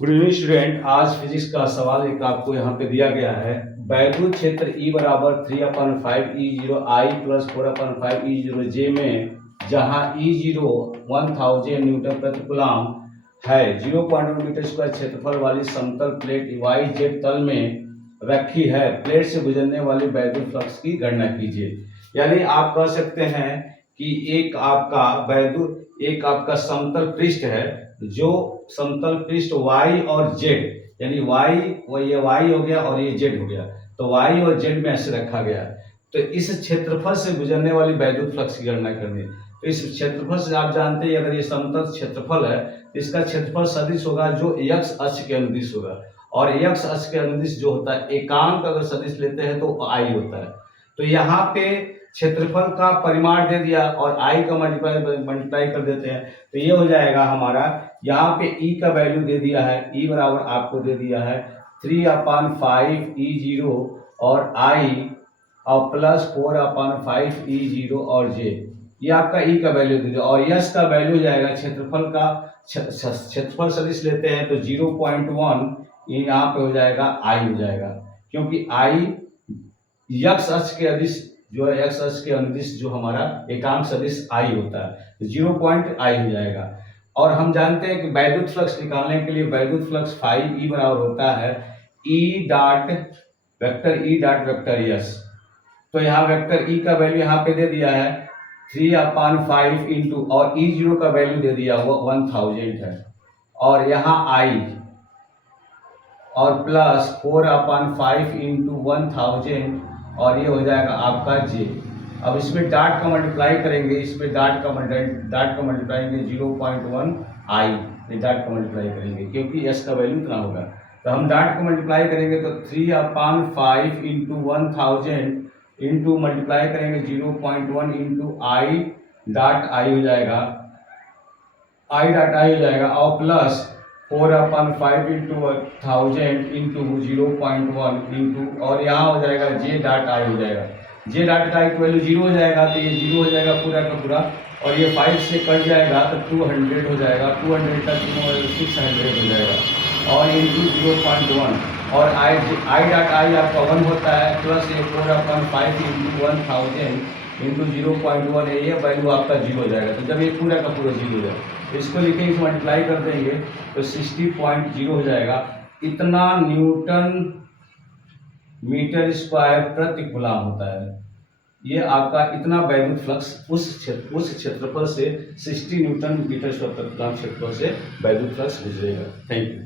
Good evening student. आज physics का सवाल एक आपको यहाँ पे दिया गया है। वैद्युत क्षेत्र E बराबर 3/5 E0 I plus 4/5 E0 J में जहाँ E0 1000 न्यूटन प्रति कूलम है, 0.1 मीटर स्क्वायर क्षेत्रफल वाली समतल प्लेट YZ तल में रखी है। प्लेट से गुजरने वाली वैद्युत फ्लक्स की गणना कीजिए। यानी आप कह सकते हैं कि एक आपका समतल पृष्ठ है, जो समतल पृष्ठ y और z, यानी ये y हो गया और ये z हो गया, तो y और z में ऐसे रखा गया है। तो इस क्षेत्रफल से गुजरने वाली वैद्युत फ्लक्स की गणना करनी है। तो इस क्षेत्रफल से आप जानते हैं, अगर ये समतल क्षेत्रफल है तो इसका क्षेत्रफल सदिश होगा जो x अक्ष के अनुदिश होगा, और x अक्ष के अनुदिश जो होता है, एकांक अगर सदिश लेते हैं तो I होता है। तो यहाँ पे क्षेत्रफल का परिमाण दे दिया और I का मल्टीप्लाई कर देते हैं, तो ये हो जाएगा हमारा। यहाँ पे E का वैल्यू दे दिया है, E बराबर आपको दे दिया है 3/5 E0 और I और प्लस 4/5 E0 और J, ये आपका E का वैल्यू दे दिया। और यस का वैल्यू जाएगा, क्षेत्रफल सदिश लेते हैं तो 0.1 यहाँ पे हो जाएगा I हो जाएगा, क्योंकि I यक्स अक्ष के अदिश जो है, एक्स अक्ष के अनुदिश जो हमारा एकांक सदिश I होता है, 0.I हो जाएगा। और हम जानते हैं कि वैद्युत फ्लक्स निकालने के लिए वैद्युत फ्लक्स फाई E बराबर होता है E डॉट वेक्टर यस। तो यहाँ वेक्टर E का वैल्यू यहाँ पे दे दिया है 3/5 इंटू, और E0 का वैल्यू दे दिया हुआ 1000 है, और यहाँ I और प्लस 4/5 इंटू 1000, और ये हो जाएगा आपका J। अब इसमें डॉट का मल्टीप्लाई करेंगे, इसमें डॉट का मल्टीप्लाई 0.1 I, ये डॉट का मल्टीप्लाई करेंगे क्योंकि S का वैल्यू इतना होगा। तो हम डॉट को मल्टीप्लाई करेंगे तो 3/5 इंटू 1000 इंटू मल्टीप्लाई करेंगे 0.1 इंटू I डॉट I हो जाएगा, और प्लस 4/5 इंटू 1000 इंटू 0.1 इंटू, और यहाँ हो जाएगा J डॉट I हो जाएगा। J डॉट I की वैल्यू 0 हो जाएगा, तो ये 0 हो जाएगा पूरा का पूरा, और ये 5 से कट जाएगा तो 200 हो जाएगा, 200 का 600 हो जाएगा, और इंटू 0.1, और I डॉट I आपका 1 होता है, प्लस ये 4/5 इंटू 1000 इंटू 0.1 है, ये वैल्यू आपका 0 हो जाएगा। तो जब ये पूरा का पूरा 0 हो जाएगा, इसको लिखेंगे, इस मल्टीप्लाई कर देंगे तो 60.0 हो जाएगा। इतना न्यूटन मीटर स्क्वायर प्रति कूलम होता है। ये आपका इतना वैद्युत फ्लक्स उस क्षेत्रफल से 60 न्यूटन मीटर स्क्वायर प्रति कूलम क्षेत्रफल से वैद्युत फ्लक्स गुजरेगा। Thank you.